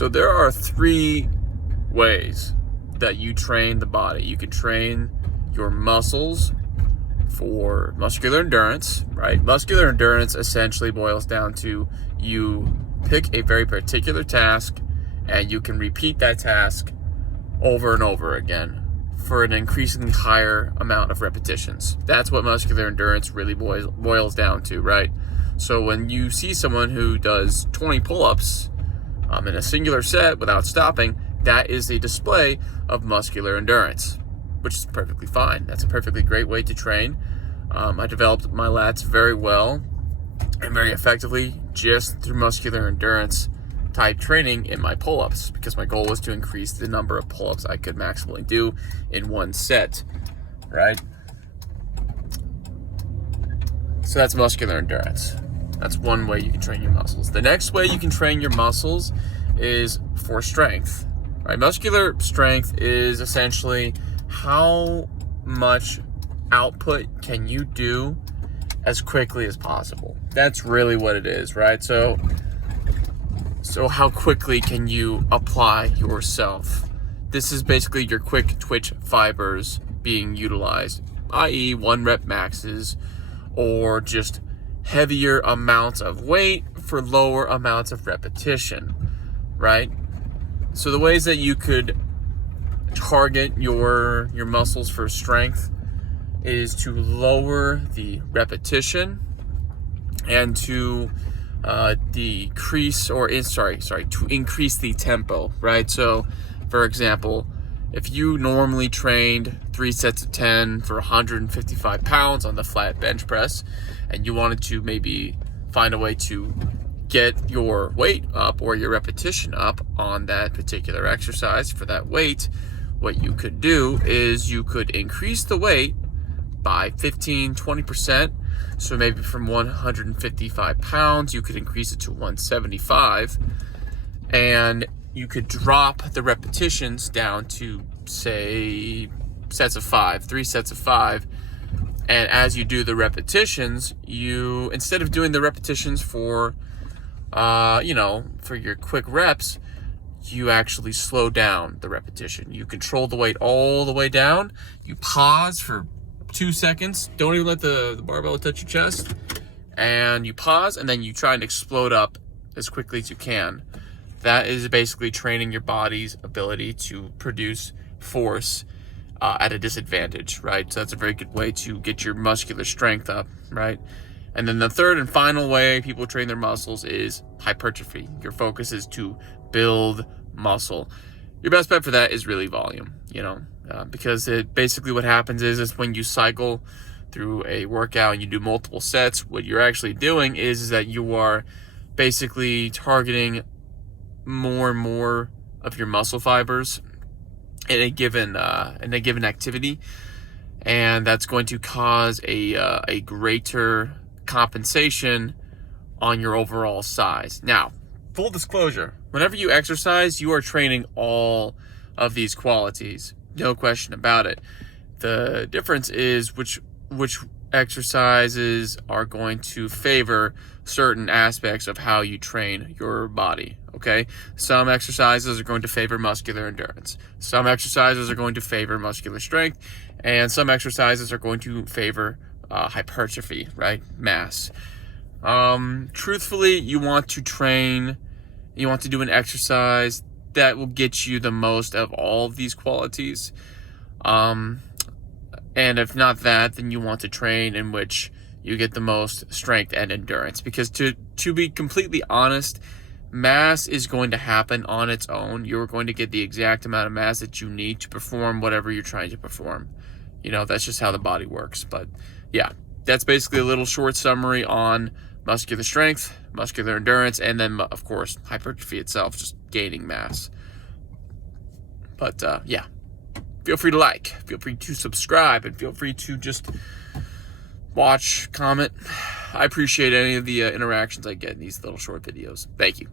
So there are three ways that you train the body. You can train your muscles for muscular endurance, right? Muscular endurance essentially boils down to you pick a very particular task and you can repeat that task over and over again for an increasingly higher amount of repetitions. That's what muscular endurance really boils down to, right? So when you see someone who does 20 pull-ups in a singular set without stopping, that is a display of muscular endurance, which is perfectly fine. That's a perfectly great way to train. I developed my lats very well and very effectively just through muscular endurance type training in my pull-ups, because my goal was to increase the number of pull-ups I could maximally do in one set, right? So that's muscular endurance. That's one way you can train your muscles. The next way you can train your muscles is for strength, right? Muscular strength is essentially how much output can you do as quickly as possible. That's really what it is, right? So how quickly can you apply yourself? This is basically your quick twitch fibers being utilized, i.e. 1 rep maxes, or just heavier amounts of weight for lower amounts of repetition, right? So the ways that you could target your muscles for strength is to lower the repetition and to to increase the tempo, right? So for example, if you normally trained 3 sets of 10 for 155 pounds on the flat bench press, and you wanted to maybe find a way to get your weight up or your repetition up on that particular exercise for that weight, what you could do is you could increase the weight by 15-20%. So maybe from 155 pounds, you could increase it to 175, and you could drop the repetitions down to, say, 3 sets of 5. And as you do the repetitions, you, instead of doing the repetitions for, for your quick reps, you actually slow down the repetition. You control the weight all the way down. You pause for 2 seconds. Don't even let the barbell touch your chest. And you pause, and then you try and explode up as quickly as you can. That is basically training your body's ability to produce force at a disadvantage, right? So that's a very good way to get your muscular strength up, right? And then the third and final way people train their muscles is hypertrophy. Your focus is to build muscle. Your best bet for that is really volume, because it basically what happens is when you cycle through a workout and you do multiple sets, what you're actually doing is that you are basically targeting more and more of your muscle fibers in a given activity, and that's going to cause a greater compensation on your overall size. Now, full disclosure, whenever you exercise, you are training all of these qualities. No question about it. The difference is which exercises are going to favor certain aspects of how you train your body, okay? Some exercises are going to favor muscular endurance. Some exercises are going to favor muscular strength. And some exercises are going to favor hypertrophy, right? Mass. Truthfully, you want to do an exercise that will get you the most of all of these qualities. And if not that, then you want to train in which you get the most strength and endurance. Because to be completely honest, mass is going to happen on its own. You're going to get the exact amount of mass that you need to perform whatever you're trying to perform. That's just how the body works. But yeah, that's basically a little short summary on muscular strength, muscular endurance, and then, of course, hypertrophy itself, just gaining mass. But yeah, feel free to like, feel free to subscribe, and feel free to just watch, comment. I appreciate any of the interactions I get in these little short videos. Thank you.